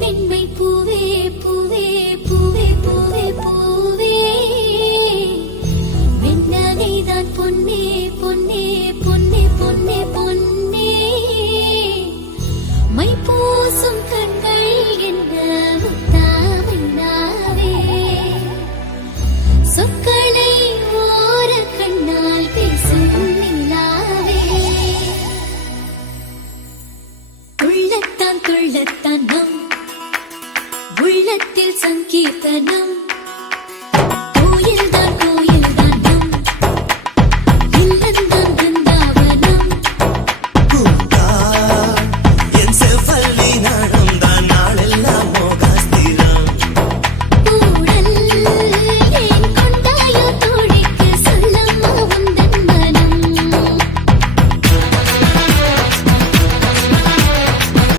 பெண்மை பூவே பூவே பூவே பூவே பூவே வெண்ணனைதான் பொன்னே பொன்னே பொன்னே பொன்னே பொன்னே மை பூசும் கண்கள் என்ன முத்தாமைனாவே சொற்களை ஓர கண்ணால் பேசும் நிலாவே உள்ளத்தான் துள்ளத்தான் நம் உள்ளத்தில் சங்கீர்த்தனம்